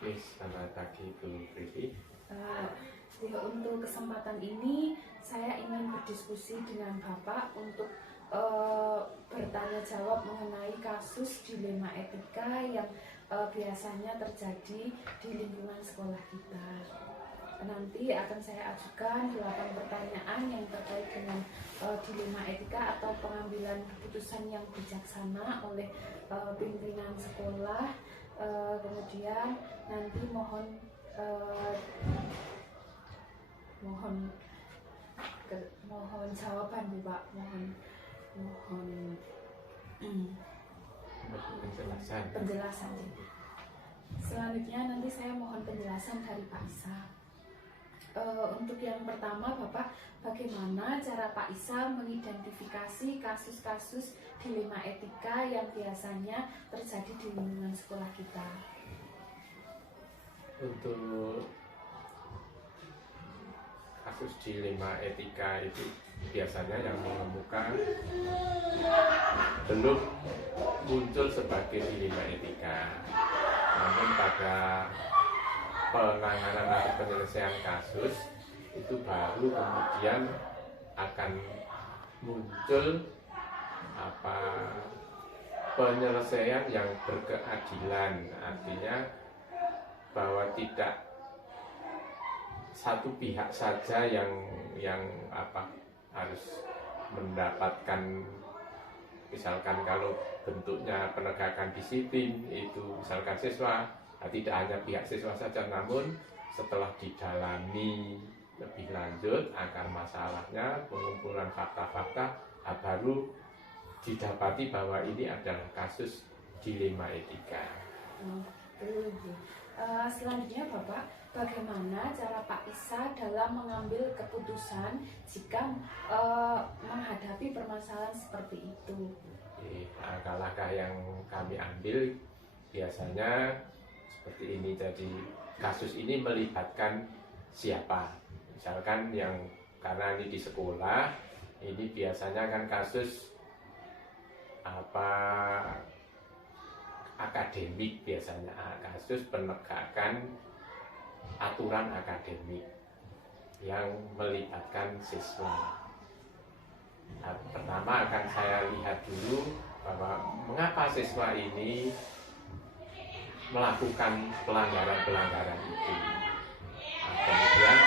Selamat pagi Bu Priti. Untuk kesempatan ini saya ingin berdiskusi dengan Bapak untuk bertanya jawab mengenai kasus dilema etika yang biasanya terjadi di lingkungan sekolah kita. Nanti akan saya ajukan 8 pertanyaan yang terkait dengan dilema etika atau pengambilan keputusan yang bijaksana oleh pimpinan sekolah. Kemudian nanti mohon jawaban Bu Pak, mohon penjelasan. Selanjutnya nanti saya mohon penjelasan dari Pak Isa. Untuk yang pertama Bapak, bagaimana cara Pak Isa mengidentifikasi kasus-kasus dilema etika yang biasanya terjadi di lingkungan sekolah kita? Untuk kasus dilema etika itu biasanya yang mengemuka belum muncul sebagai dilema etika, namun pada penanganan atau penyelesaian kasus itu baru kemudian akan muncul penyelesaian yang berkeadilan, artinya bahwa tidak satu pihak saja yang harus mendapatkan, misalkan kalau bentuknya penegakan disiplin itu misalkan siswa, tidak hanya pihak siswa saja, namun setelah didalami lebih lanjut akar masalahnya, pengumpulan fakta-fakta, baru didapati bahwa ini adalah kasus dilema etika. Selanjutnya Bapak, bagaimana cara Pak Isa dalam mengambil keputusan jika menghadapi permasalahan seperti itu? Langkah-langkah yang kami ambil biasanya seperti ini. Jadi kasus ini melibatkan siapa? Misalkan yang karena ini di sekolah, ini biasanya kan kasus akademik, biasanya kasus penegakan aturan akademik yang melibatkan siswa. Pertama akan saya lihat dulu bahwa mengapa siswa ini melakukan pelanggaran-pelanggaran itu. Kemudian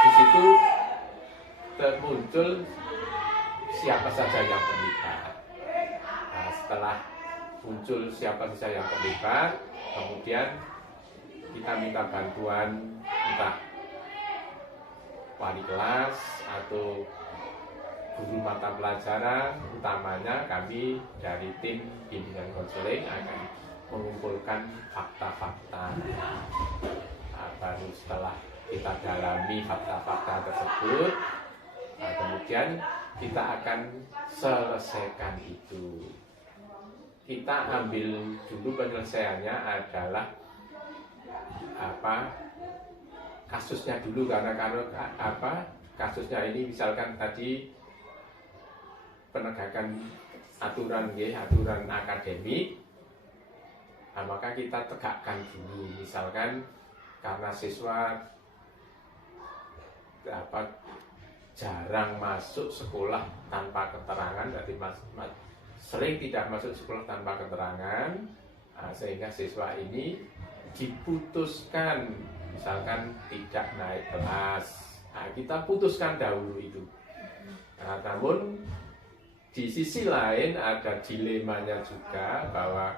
di situ termuncul siapa saja yang terlibat. Setelah muncul siapa saja yang terlibat, kemudian kita minta bantuan entah wali kelas atau guru mata pelajaran, utamanya kami dari tim bimbingan konseling akan mengumpulkan fakta-fakta. Baru setelah kita dalami fakta-fakta tersebut, kemudian kita akan selesaikan itu. Kita ambil dulu penyelesaiannya adalah kasusnya dulu, karena kasusnya ini misalkan tadi penegakan aturan akademik, maka kita tegakkan dulu. Misalkan karena siswa jarang masuk sekolah tanpa keterangan, berarti sering tidak masuk sekolah tanpa keterangan, sehingga siswa ini diputuskan misalkan tidak naik kelas, kita putuskan dahulu itu. Namun di sisi lain ada dilemanya juga, bahwa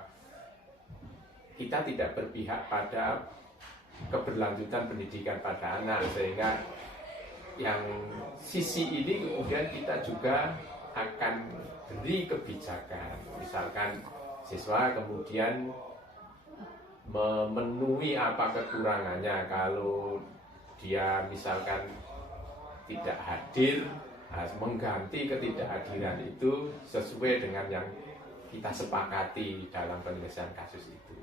kita tidak berpihak pada keberlanjutan pendidikan pada anak, sehingga yang sisi ini kemudian kita juga akan beri kebijakan. Misalkan siswa kemudian memenuhi apa kekurangannya, kalau dia misalkan tidak hadir, mengganti ketidakhadiran itu sesuai dengan yang kita sepakati dalam penyelesaian kasus itu.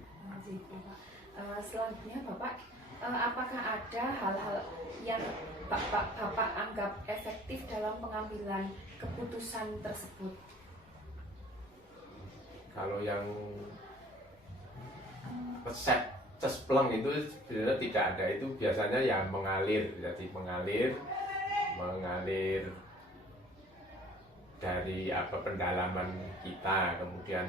Selanjutnya Bapak, apakah ada hal-hal yang Bapak anggap efektif dalam pengambilan keputusan tersebut? Kalau yang resep cespleng itu sebenarnya tidak ada, itu biasanya ya mengalir, jadi mengalir dari pendalaman kita, kemudian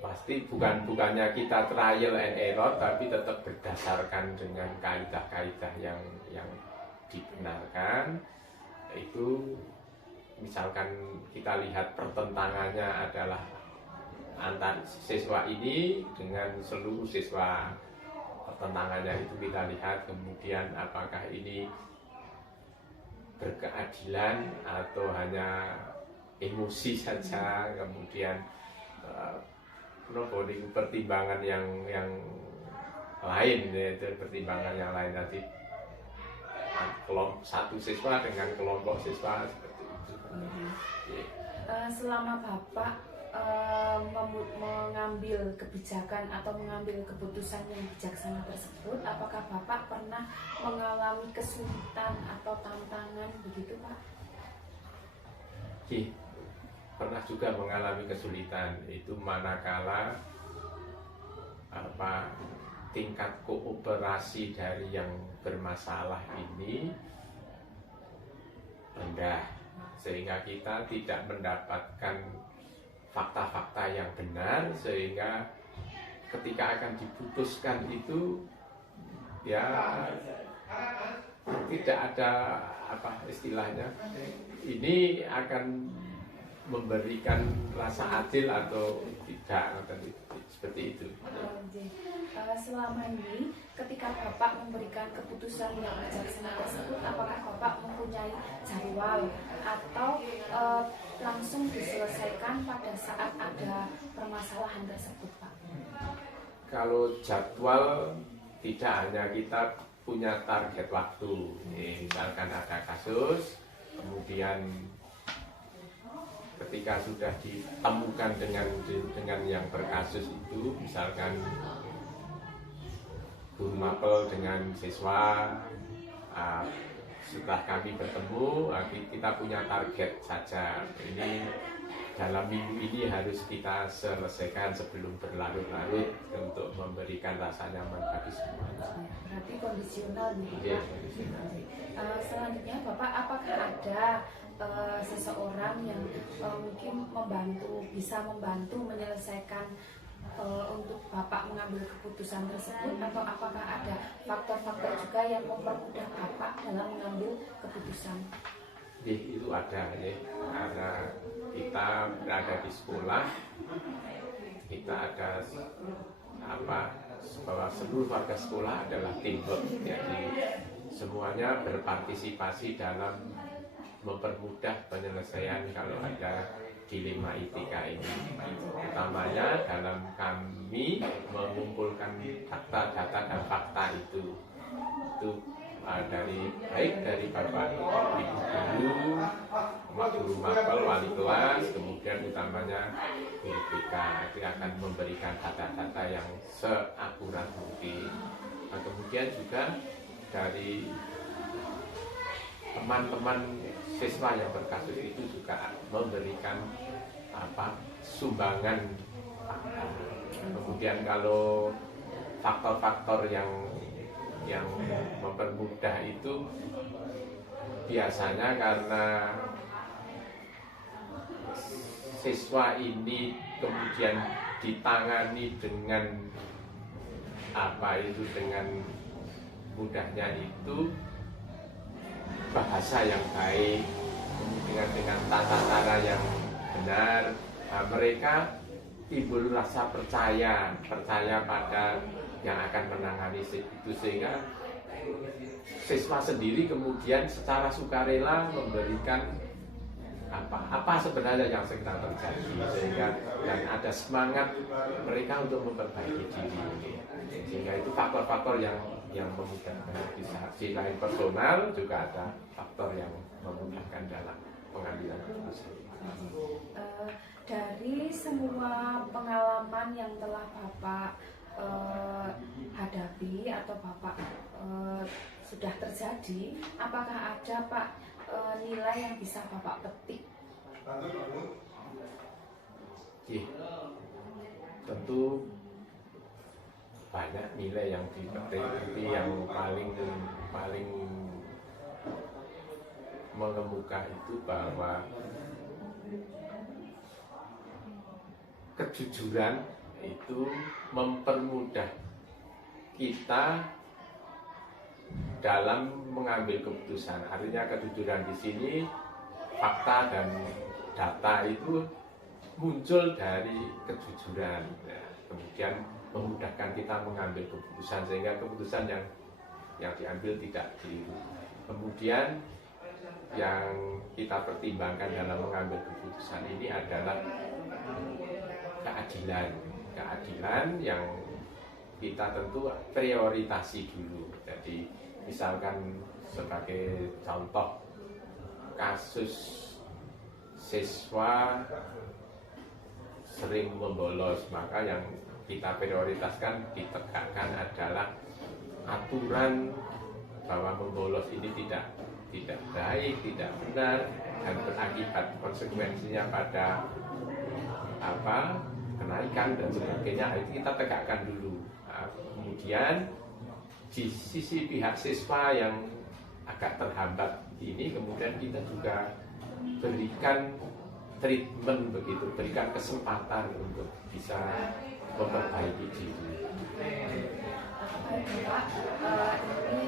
pasti bukannya kita trial and error, tapi tetap berdasarkan dengan kaidah-kaidah yang dibenarkan. Itu misalkan kita lihat pertentangannya adalah antar siswa ini dengan seluruh siswa, pertentangannya itu kita lihat, kemudian apakah ini berkeadilan atau hanya emosi saja, kemudian pertimbangan yang lain, yaitu pertimbangan yang lain tadi, satu siswa dengan kelompok siswa seperti itu. Selama Bapak mengambil kebijakan atau mengambil keputusan yang bijaksana tersebut, apakah Bapak pernah mengalami kesulitan atau tantangan begitu, Pak? Pernah juga mengalami kesulitan, itu manakala tingkat kooperasi dari yang bermasalah ini rendah, sehingga kita tidak mendapatkan fakta-fakta yang benar, sehingga ketika akan diputuskan itu ya tidak ada istilahnya ini akan memberikan rasa adil atau tidak, seperti itu. Selama ini ketika Bapak memberikan keputusan yang bijaksana tersebut, apakah Bapak mempunyai jadwal atau langsung diselesaikan pada saat ada permasalahan tersebut, Pak? Kalau jadwal tidak, hanya kita punya target waktu. Misalkan ada kasus, kemudian ketika sudah ditemukan dengan yang berkasus itu, misalkan guru mapel dengan siswa, setelah kami bertemu, kita punya target saja, ini dalam minggu ini harus kita selesaikan sebelum berlarut-larut untuk memberikan rasa nyaman bagi semuanya. Berarti kondisional nih, Pak. Selanjutnya Bapak, apakah ada seseorang yang mungkin bisa membantu menyelesaikan untuk Bapak mengambil keputusan tersebut, atau apakah ada faktor-faktor juga yang mempermudah Bapak dalam mengambil keputusan? Itu ada, karena kita berada di sekolah, kita ada bahwa seluruh warga sekolah adalah teamwork, jadi semuanya berpartisipasi dalam mempermudah penyelesaian kalau ada dilema etika ini. Utamanya dalam kami mengumpulkan data dan fakta itu baik dari Bapak Ibu guru, guru mapel, wali kelas, kemudian utamanya guru BK, itu akan memberikan data-data yang seakurat mungkin. Kemudian juga dari teman-teman siswa yang berkasus itu juga memberikan sumbangan fakta. Kemudian kalau faktor-faktor yang mempermudah itu biasanya karena siswa ini kemudian ditangani dengan dengan mudahnya itu bahasa yang baik, kemudian dengan tata cara yang benar, mereka timbul rasa percaya pada yang akan menangani itu, sehingga siswa sendiri kemudian secara sukarela memberikan apa sebenarnya yang sedang terjadi, sehingga dan ada semangat mereka untuk memperbaiki diri, sehingga itu faktor-faktor yang memudahkan. Di lain personal juga ada faktor yang memudahkan dalam pengambilan keputusan. Dari semua pengalaman yang telah Bapak hadapi atau Bapak sudah terjadi, apakah ada Pak nilai yang bisa Bapak petik? Tentu banyak nilai yang dipetik, tapi yang paling mengemuka itu bahwa kejujuran itu mempermudah kita dalam mengambil keputusan. Artinya kejujuran di sini, fakta dan data itu muncul dari kejujuran. Nah, kemudian memudahkan kita mengambil keputusan sehingga keputusan yang diambil tidak keliru. Kemudian yang kita pertimbangkan dalam mengambil keputusan ini adalah keadilan yang kita tentu prioritasi dulu. Jadi misalkan sebagai contoh kasus siswa sering membolos, maka yang kita prioritaskan ditegakkan adalah aturan bahwa membolos ini tidak baik, tidak benar, dan berakibat konsekuensinya pada kenaikan dan sebagainya. Itu kita tegakkan dulu. Nah, kemudian di sisi pihak siswa yang agak terhambat ini, kemudian kita juga berikan treatment begitu, berikan kesempatan untuk bisa memperbaiki diri. Baik Pak, ini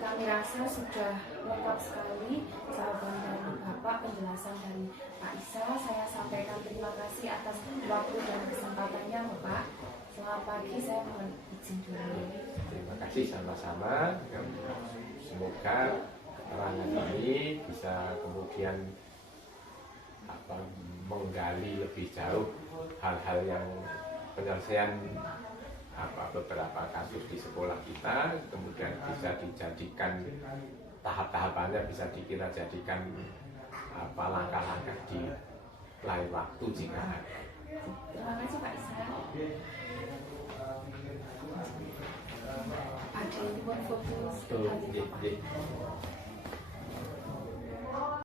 kami rasa sudah lengkap sekali jawaban dari Bapak, penjelasan dari Pak Isa. Saya sampaikan terima kasih atas waktu dan kesempatannya Bapak. Selamat pagi, saya mohon izin dulu. Terima kasih sama-sama. Semoga keterangan ini bisa kemudian menggali lebih jauh hal-hal yang penyelesaian beberapa kasus di sekolah kita, kemudian bisa dijadikan tahap-tahapannya, bisa kita jadikan langkah-langkah di lain waktu jika ada. Terima kasih Pak Isa. Ada yang mau fokus.